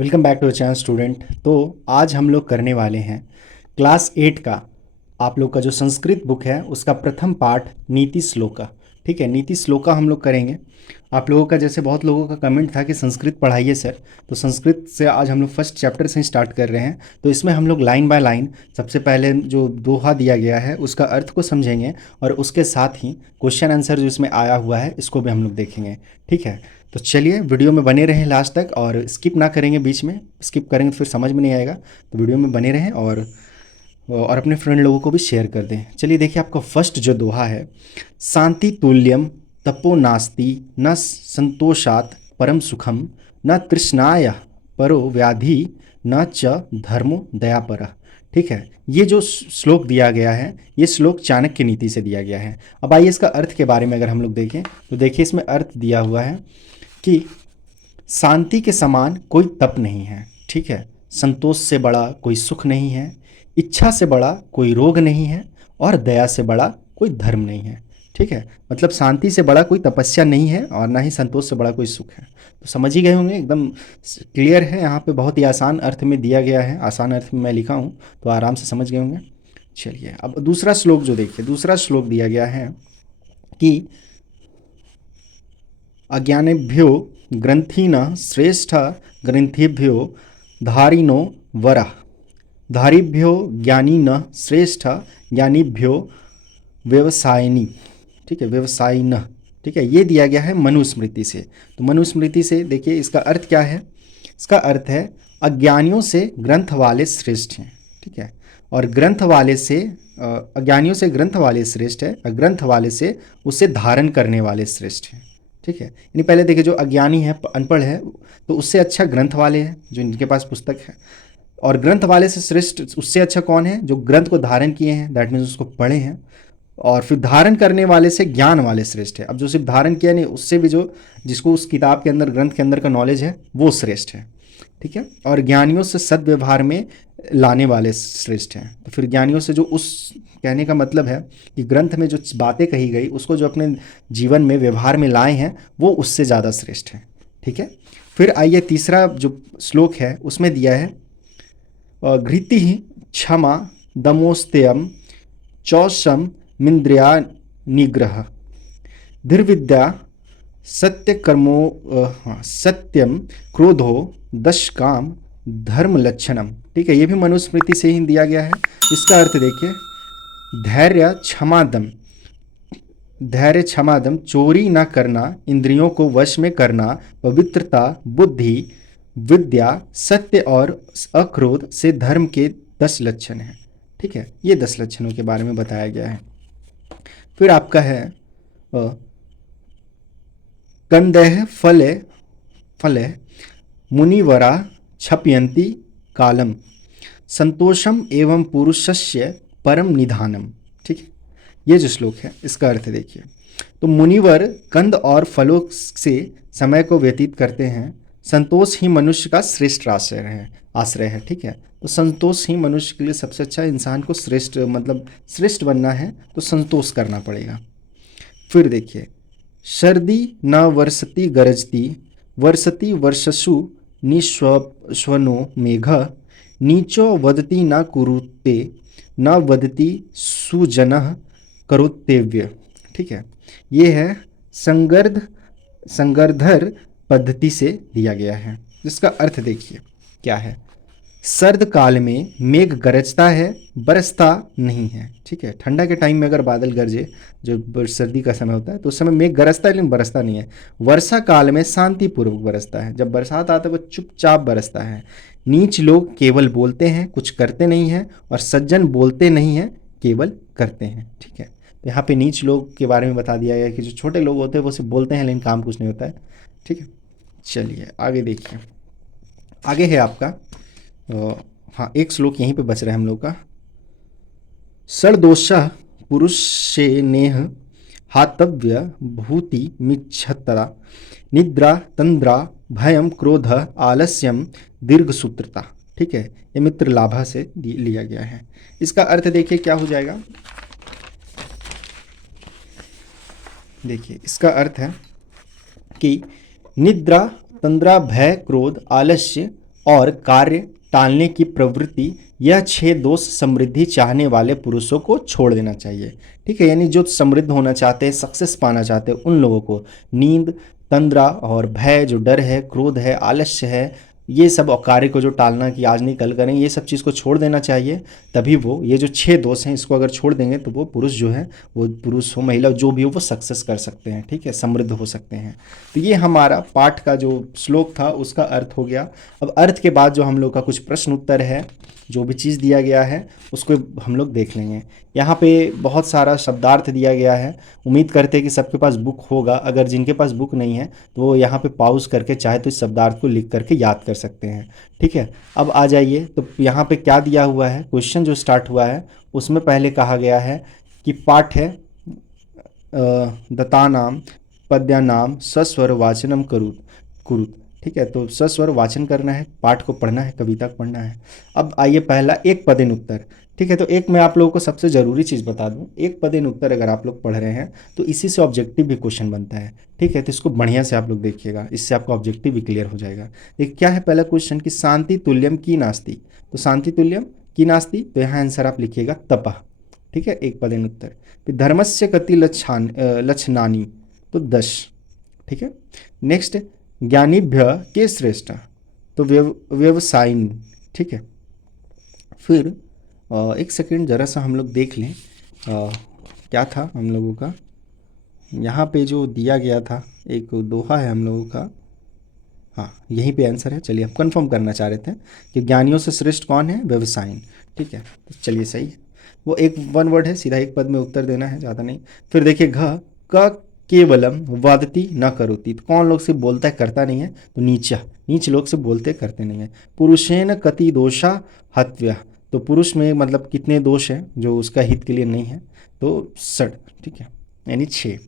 Welcome back to the channel student. तो आज हम लोग करने वाले हैं क्लास 8 का, आप लोग का जो संस्कृत बुक है उसका प्रथम पाठ नीति श्लोका। ठीक है, नीति श्लोका हम लोग करेंगे। आप लोगों का जैसे बहुत लोगों का कमेंट था कि संस्कृत पढ़ाइए सर, तो संस्कृत से आज हम लोग फर्स्ट चैप्टर से स्टार्ट कर रहे हैं। तो इसमें हम लोग लाइन बाय लाइन सबसे पहले जो दोहा दिया गया है उसका अर्थ को समझेंगे, और उसके साथ ही क्वेश्चन आंसर जो इसमें आया हुआ है इसको भी हम लोग देखेंगे। ठीक है, तो चलिए वीडियो में बने रहें लास्ट तक, और स्किप ना करेंगे। बीच में स्किप करेंगे तो फिर समझ में नहीं आएगा, तो वीडियो में बने रहें और अपने फ्रेंड लोगों को भी शेयर कर दें। चलिए देखिए, आपका फर्स्ट जो दोहा है, शांति तुल्यम तपो नास्ति न संतोषात परम सुखम न तृष्णाय परो व्याधि न च धर्मो दयापर। ठीक है, ये जो श्लोक दिया गया है ये श्लोक चाणक्य नीति से दिया गया है। अब आइए इसका अर्थ के बारे में अगर हम लोग देखें तो देखिए, इसमें अर्थ दिया हुआ है कि शांति के समान कोई तप नहीं है। ठीक है, संतोष से बड़ा कोई सुख नहीं है, इच्छा से बड़ा कोई रोग नहीं है, और दया से बड़ा कोई धर्म नहीं है। ठीक है, मतलब शांति से बड़ा कोई तपस्या नहीं है और ना ही संतोष से बड़ा कोई सुख है। तो समझ ही गए होंगे, एकदम क्लियर है। यहाँ पे बहुत ही आसान अर्थ में दिया गया है, आसान अर्थ में मैं लिखा हूँ, तो आराम से समझ गए होंगे। चलिए अब दूसरा श्लोक जो देखिए, दूसरा श्लोक दिया गया है कि अज्ञानेभ्यो ग्रंथिनः श्रेष्ठ ग्रंथिभ्यो धारिणो वरः धारिभ्यो ज्ञानिनः श्रेष्ठ ज्ञानिभ्यो व्यवसायिनी। ठीक है, व्यवसायिन। ठीक है, ये दिया गया है मनुस्मृति से। तो मनुस्मृति से देखिए इसका अर्थ क्या है। इसका अर्थ है अज्ञानियों से ग्रंथ वाले श्रेष्ठ हैं। ठीक है, और ग्रंथ वाले से अज्ञानियों से ग्रंथ वाले श्रेष्ठ है, और ग्रंथ वाले से उसे धारण करने वाले श्रेष्ठ हैं। ठीक है, यानी पहले देखिए, जो अज्ञानी है, अनपढ़ है, तो उससे अच्छा ग्रंथ वाले हैं जो इनके पास पुस्तक है। और ग्रंथ वाले से श्रेष्ठ उससे अच्छा कौन है, जो ग्रंथ को धारण किए हैं, दैट मीन्स उसको पढ़े हैं। और फिर धारण करने वाले से ज्ञान वाले श्रेष्ठ है। अब जो सिर्फ धारण किया नहीं, उससे भी जो जिसको उस किताब के अंदर, ग्रंथ के अंदर का नॉलेज है, वो श्रेष्ठ है। ठीक है, और ज्ञानियों से सद्व्यवहार में लाने वाले श्रेष्ठ हैं। तो फिर ज्ञानियों से जो, उस कहने का मतलब है कि ग्रंथ में जो बातें कही गई उसको जो अपने जीवन में व्यवहार में लाए हैं वो उससे ज़्यादा श्रेष्ठ हैं। ठीक है, फिर आइए तीसरा जो श्लोक है उसमें दिया है घृति क्षमा दमोस्तेयम चौषम मिंद्रिया निग्रह धीर्विद्या सत्यम क्रोधो दश काम धर्म लक्षणम। ठीक है, ये भी मनुस्मृति से ही दिया गया है। इसका अर्थ देखिए, धैर्य क्षमादम चोरी ना करना, इंद्रियों को वश में करना, पवित्रता, बुद्धि, विद्या, सत्य और अक्रोध से धर्म के 10 लक्षण हैं। ठीक है, ये 10 लक्षणों के बारे में बताया गया है। फिर आपका है कंदेह फले फले मुनिवरा क्षपयन्ति कालम संतोषम एवं पुरुषस्य परम निधानम। ठीक है, ये जो श्लोक है इसका अर्थ देखिए, तो मुनिवर कंद और फलों से समय को व्यतीत करते हैं, संतोष ही मनुष्य का श्रेष्ठ आश्रय है। ठीक है, तो संतोष ही मनुष्य के लिए सबसे अच्छा, इंसान को श्रेष्ठ मतलब श्रेष्ठ बनना है तो संतोष करना पड़ेगा। फिर देखिए, सर्दी न वर्षति गरजती वर्षति वर्षसु निश्वनो मेघ नीचो वदति न कुरुते न वदति सुजनः करोत्यव्य। ठीक है, ये है संगर्धर पद्धति से दिया गया है, जिसका अर्थ देखिए क्या है। सर्द काल में मेघ गरजता है, बरसता नहीं है। ठीक है, ठंडा के टाइम में अगर बादल गरजे, जो सर्दी का समय होता है, तो उस समय मेघ गरजता है लेकिन बरसता नहीं है। वर्षा काल में शांतिपूर्वक बरसता है, जब बरसात आता है वो चुपचाप बरसता है। नीच लोग केवल बोलते हैं, कुछ करते नहीं हैं, और सज्जन बोलते नहीं हैं, केवल करते हैं। ठीक है, तो यहाँ पे नीच लोग के बारे में बता दिया गया कि जो छोटे लोग होते हैं वो सिर्फ बोलते हैं लेकिन काम कुछ नहीं होता है। ठीक है, चलिए आगे देखिए। आगे है आपका हाँ, एक श्लोक यहीं पे बच रहा है हम लोग का। षड्दोषः पुरुषे नेह हातव्य भूति मिच्छतरा निद्रा तंद्रा भयम क्रोध आलस्यम दीर्घसूत्रता। ठीक है, ये मित्र लाभा से लिया गया है। इसका अर्थ देखिए क्या हो जाएगा। देखिए इसका अर्थ है कि निद्रा तंद्रा भय क्रोध आलस्य और कार्य टालने की प्रवृत्ति, यह 6 दोष समृद्धि चाहने वाले पुरुषों को छोड़ देना चाहिए। ठीक है, यानी जो समृद्ध होना चाहते हैं, सक्सेस पाना चाहते हैं, उन लोगों को नींद, तंद्रा और भय, जो डर है, क्रोध है, आलस्य है, ये सब, और कार्य को जो टालना कि आज नहीं कल करें, ये सब चीज़ को छोड़ देना चाहिए। तभी वो ये जो 6 दोष हैं इसको अगर छोड़ देंगे तो वो पुरुष जो है, वो पुरुष हो महिला जो भी हो, वो सक्सेस कर सकते हैं। ठीक है, समृद्ध हो सकते हैं। तो ये हमारा पाठ का जो श्लोक था उसका अर्थ हो गया। अब अर्थ के बाद जो हम लोग का कुछ प्रश्न उत्तर है, जो भी चीज़ दिया गया है उसको हम लोग देख लेंगे। यहाँ पे बहुत सारा शब्दार्थ दिया गया है। उम्मीद करते हैं कि सबके पास बुक होगा। अगर जिनके पास बुक नहीं है तो वो यहाँ पे पॉज करके चाहे तो इस शब्दार्थ को लिख करके याद कर सकते हैं। ठीक है, अब आ जाइए तो यहाँ पे क्या दिया हुआ है, क्वेश्चन जो स्टार्ट हुआ है उसमें पहले कहा गया है कि पाठ है दत्तानाम पद्यानाम सस्वर वाचनम कुरुत कुरुत। ठीक है, तो सस्वर वाचन करना है, पाठ को पढ़ना है, कविता को पढ़ना है। अब आइए पहला एक पदेन उत्तर। ठीक है, तो एक मैं आप लोगों को सबसे ज़रूरी चीज़ बता दूं, एक पदेन उत्तर अगर आप लोग पढ़ रहे हैं तो इसी से ऑब्जेक्टिव भी क्वेश्चन बनता है। ठीक है, तो इसको बढ़िया से आप लोग देखिएगा, इससे आपका ऑब्जेक्टिव भी क्लियर हो जाएगा। देखिए क्या है पहला क्वेश्चन कि शांति तुल्यम की नास्ति। तो शांति तुल्यम की नास्ति, तो यहाँ आंसर आप लिखिएगा तपः। ठीक है, एक पदेन उत्तर। फिर धर्मस्य कति लक्षणानि, तो 10। ठीक है, नेक्स्ट ज्ञानीभ्य के श्रेष्ठ, तो व्यवसायिन। ठीक है, फिर एक सेकंड जरा सा हम लोग देख लें क्या था हम लोगों का यहाँ पे जो दिया गया था, एक दोहा है हम लोगों का। हाँ, यहीं पे आंसर है। चलिए, हम कंफर्म करना चाह रहे थे कि ज्ञानियों से श्रेष्ठ कौन है, व्यवसायिन। ठीक है, तो चलिए सही है। वो एक वन वर्ड है, सीधा एक पद में उत्तर देना है, ज़्यादा नहीं। फिर देखिए घ क केवलम वदति न करोति, तो कौन लोग से बोलता है करता नहीं है, तो नीच नीच लोग से बोलते करते नहीं है। पुरुषेन कति दोषा हत्व्य, तो पुरुष में मतलब कितने दोष हैं जो उसका हित के लिए नहीं है, तो 6। ठीक है, यानी 6।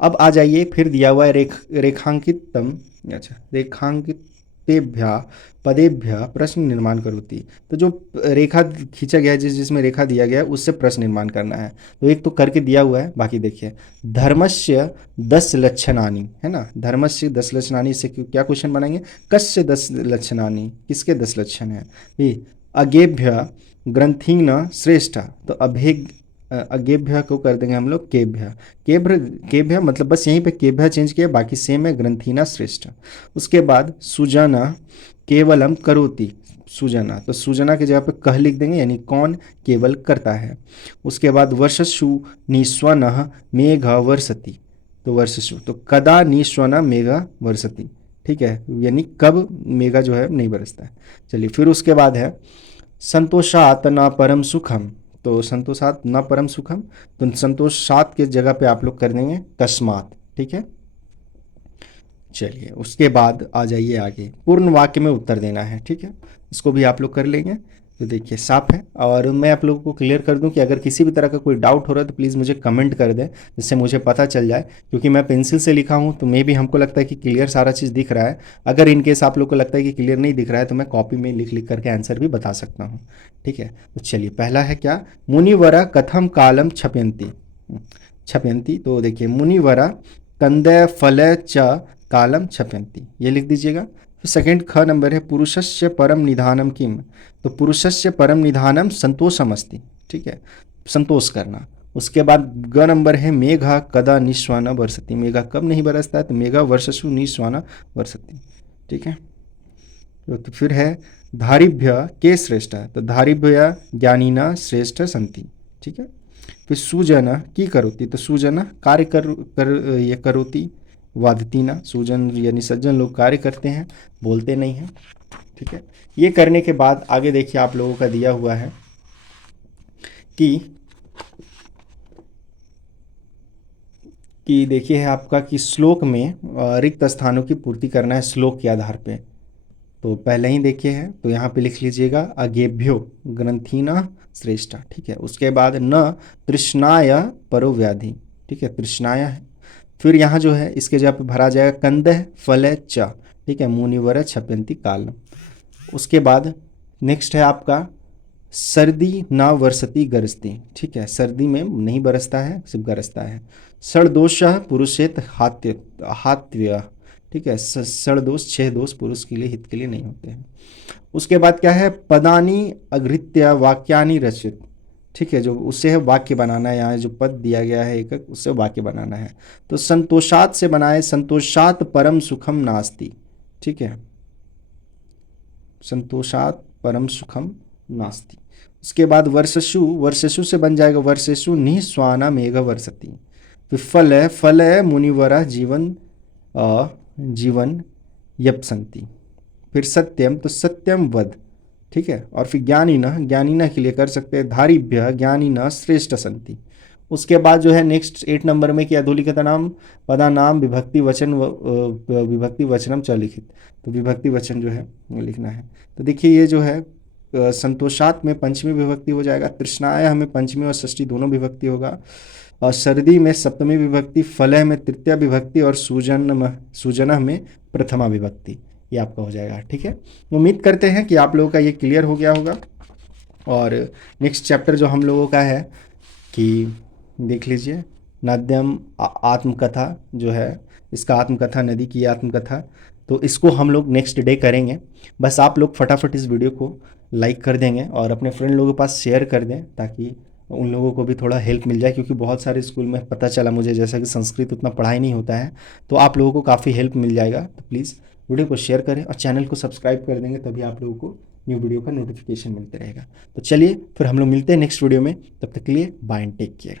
अब आ जाइए, फिर दिया हुआ है रेखांकितम, अच्छा, रेखांकितेभ्य पदेभ्य प्रश्न निर्माण करोति। तो जो रेखा खींचा गया है, जिसमें रेखा दिया गया है उससे प्रश्न निर्माण करना है। तो एक तो करके दिया हुआ है, बाकी देखिए। धर्मस्य 10 लक्षणानि, है ना, धर्मस्य 10 लक्षणानि से क्या क्वेश्चन बनाएंगे, कस्य 10 लक्षणानि, किसके 10 लक्षण है। अगेभ्य ग्रंथिन श्रेष्ठ, तो अगेभ्य को कर देंगे हम लोग केभ्य। केभ्य मतलब बस यहीं पे केभ्य चेंज किया, बाकी सेम है, ग्रंथिना श्रेष्ठ। उसके बाद सुजना केवलम करोति, सुजना, तो सुजना की जगह पे कह लिख देंगे, यानी कौन केवल करता है। उसके बाद वर्षसु निस्वन मेघ वर्षति, तो वर्षसु, तो कदा निस्वन मेघ वर्षति। ठीक है, यानी कब मेघा जो है नहीं बरसता है। चलिए, फिर उसके बाद है संतोषात न परम सुखम, तो संतोषात न परम सुखम, तो संतोषात के जगह पे आप लोग कर देंगे तस्मात। ठीक है, चलिए उसके बाद आ जाइए आगे, पूर्ण वाक्य में उत्तर देना है। ठीक है, इसको भी आप लोग कर लेंगे। तो देखिए साफ है। और मैं आप लोगों को क्लियर कर दूं कि अगर किसी भी तरह का कोई डाउट हो रहा है तो प्लीज़ मुझे कमेंट कर दें, जिससे मुझे पता चल जाए, क्योंकि मैं पेंसिल से लिखा हूं तो मे भी हमको लगता है कि क्लियर सारा चीज़ दिख रहा है। अगर इन केस आप लोग को लगता है कि क्लियर नहीं दिख रहा है तो मैं कॉपी में लिख लिख करके आंसर भी बता सकता हूँ। ठीक है, तो चलिए पहला है क्या, मुनिवरा कथम कालम छपयंती। छपयंती, तो देखिए मुनिवरा कंदय फल च कालम छपयंती, ये लिख दीजिएगा। फिर सेकंड ख नंबर है पुरुषस्य परम निधानम किम, तो पुरुषस्य परम निधानम संतोषम अस्ति। ठीक है, संतोष करना। उसके बाद ग नंबर है मेघा कदा निस्वाना बरसती, मेघा कब नहीं बरसता है, तो मेघा वर्षसु निस्वाना बरसती। ठीक है, तो फिर है धारिभ्य के श्रेष्ठ, तो धारिभ्य ज्ञानीना श्रेष्ठ संति। ठीक है, फिर सुजन की करोति, तो सुजन कार्य कर ये करोति, वादती ना, सूजन यानी सज्जन लोग कार्य करते हैं, बोलते नहीं हैं। ठीक है, ये करने के बाद आगे देखिए आप लोगों का दिया हुआ है कि देखिए है आपका कि श्लोक में रिक्त स्थानों की पूर्ति करना है श्लोक के आधार पे। तो पहले ही देखिए है, तो यहाँ पे लिख लीजिएगा अगेभ्यो ग्रंथिना श्रेष्ठ। ठीक है, उसके बाद न तृष्णाय परो व्याधि। ठीक है, तृष्णाया है। फिर यहाँ जो है इसके जगह पे भरा जाएगा कंदह फल च। ठीक है, मुनिवर छपयंती काल। उसके बाद नेक्स्ट है आपका सर्दी ना वर्षती गरजती। ठीक है, सर्दी में नहीं बरसता है, सिर्फ गरजता है। षडदोष पुरुषेत हात्य हात्व्य। ठीक है, सड़ दोष छह दोष पुरुष के लिए हित के लिए नहीं होते हैं। उसके बाद क्या है, पदानी अघृत्य वाक्यानि रचित, ठीक है, जो उससे है वाक्य बनाना है, यहाँ जो पद दिया गया है एक उससे वाक्य बनाना है। तो संतोषात से बनाए, संतोषात परम सुखम नास्ति, ठीक है, संतोषात परम सुखम नास्ति। उसके बाद वर्षसु, वर्षसु से बन जाएगा वर्षसु निस्वाना मेघ वर्षति। फिर फल है मुनिवरा जीवन जीवन यपसंति। फिर सत्यम, तो सत्यम वद, ठीक है, और फिर ज्ञानी न के लिए कर सकते हैं धारिभ्य ज्ञानी न श्रेष्ठ संति। उसके बाद जो है नेक्स्ट 8 नंबर में कि अधोलिखित नाम पदा नाम विभक्ति वचन विभक्ति वचनम च लिखित, तो विभक्ति वचन जो है वो लिखना है। तो देखिए ये जो है संतोषात में पंचमी विभक्ति हो जाएगा, तृष्णाय हमें पंचमी और षष्ठी दोनों विभक्ति होगा, और सर्दी में सप्तमी विभक्ति, फलह में तृतीय विभक्ति, और सूजन में प्रथमा विभक्ति, ये आपका हो जाएगा। ठीक है, उम्मीद करते हैं कि आप लोगों का ये क्लियर हो गया होगा। और नेक्स्ट चैप्टर जो हम लोगों का है कि देख लीजिए, नाद्यम आत्मकथा जो है, इसका आत्मकथा, नदी की आत्मकथा, तो इसको हम लोग नेक्स्ट डे करेंगे। बस आप लोग फटाफट इस वीडियो को लाइक कर देंगे और अपने फ्रेंड लोगों के पास शेयर कर दें, ताकि उन लोगों को भी थोड़ा हेल्प मिल जाए, क्योंकि बहुत सारे स्कूल में पता चला मुझे जैसा कि संस्कृत उतना पढ़ाई नहीं होता है, तो आप लोगों को काफ़ी हेल्प मिल जाएगा। तो प्लीज़ वीडियो को शेयर करें और चैनल को सब्सक्राइब कर देंगे, तभी आप लोगों को न्यू वीडियो का नोटिफिकेशन मिलते रहेगा। तो चलिए फिर हम लोग मिलते हैं नेक्स्ट वीडियो में, तब तक के लिए बाय एंड टेक केयर।